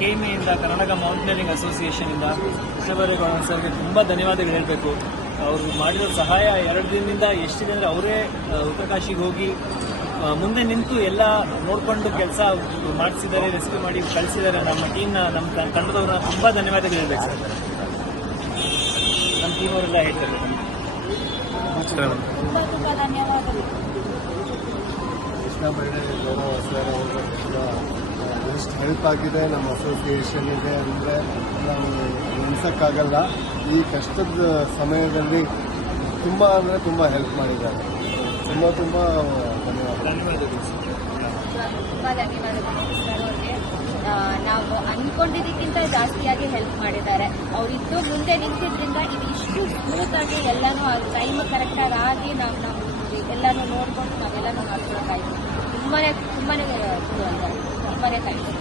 ಕೆಎಂಎಯಿಂದ Karnataka mountaineering ಅಸೋಸಿಯೇಷನಿಂದ Krishna Byre Gowda ಸರ್ಗೆ ತುಂಬ ಧನ್ಯವಾದಗಳು ಹೇಳಬೇಕು. ಅವರು ಮಾಡಿರೋ ಸಹಾಯ 2 ದಿನದಿಂದ ಎಷ್ಟಿದೆ ಅಂದರೆ ಅವರೇ ಉತ್ತರಕಾಶಿಗೆ ಹೋಗಿ ಮುಂದೆ ನಿಂತು ಎಲ್ಲ ನೋಡಿಕೊಂಡು ಕೆಲಸ ಮಾಡಿಸಿದ್ದಾರೆ, ರೆಸ್ಕ್ಯೂ ಮಾಡಿ ಕಳಿಸಿದ್ದಾರೆ. ನಮ್ಮ ಟೀಮ್ನ, ನಮ್ಮ ತಂಡದವ್ರನ್ನ ತುಂಬ ಧನ್ಯವಾದಗಳು ಹೇಳಬೇಕು ಸರ್. ನಮ್ಮ ಟೀಮ್ ಅವರೆಲ್ಲ ಹೇಳ್ತಾರೆ. ತುಂಬ ಧನ್ಯವಾದಗಳು. ಕೃಷ್ಣ ಬೈರೇಗೌಡ ಸರ್ ಅವರು ಎಷ್ಟು ಹೆಲ್ಪ್ ಆಗಿದೆ ನಮ್ಮ ಅಸೋಸಿಯೇಷನ್ಗೆ ಅಂದರೆ ನಾವು ನೆನೆಸೋಕ್ಕಾಗಲ್ಲ. ಈ ಕಷ್ಟದ ಸಮಯದಲ್ಲಿ ತುಂಬ ಅಂದರೆ ತುಂಬ ಹೆಲ್ಪ್ ಮಾಡಿದ್ದಾರೆ. ತುಂಬ ತುಂಬ ಧನ್ಯವಾದಗಳು. ಧನ್ಯವಾದಗಳು ಸರ್ ಅವ್ರಿಗೆ. ನಾವು ಅಂದ್ಕೊಂಡಿದ್ದಕ್ಕಿಂತ ಜಾಸ್ತಿಯಾಗಿ ಹೆಲ್ಪ್ ಮಾಡಿದ್ದಾರೆ. ಅವರಿದ್ದು ಮುಂದೆ ನಿಂತಿದ್ರಿಂದ ಇದು ಇಷ್ಟು ಸ್ಮೂತಾಗಿ ಎಲ್ಲನೂ ಟೈಮ್ ಕರೆಕ್ಟಾಗಿ ಆಗಿ ನಾವು ಎಲ್ಲನೂ ನೋಡಿಕೊಂಡು ನಾವೆಲ್ಲನೂ ಮಾಡ್ಕೊಳಕ್ಕಾಯ್ತು. ತುಂಬಾ ಥ್ಯಾಂಕ್ಸ್.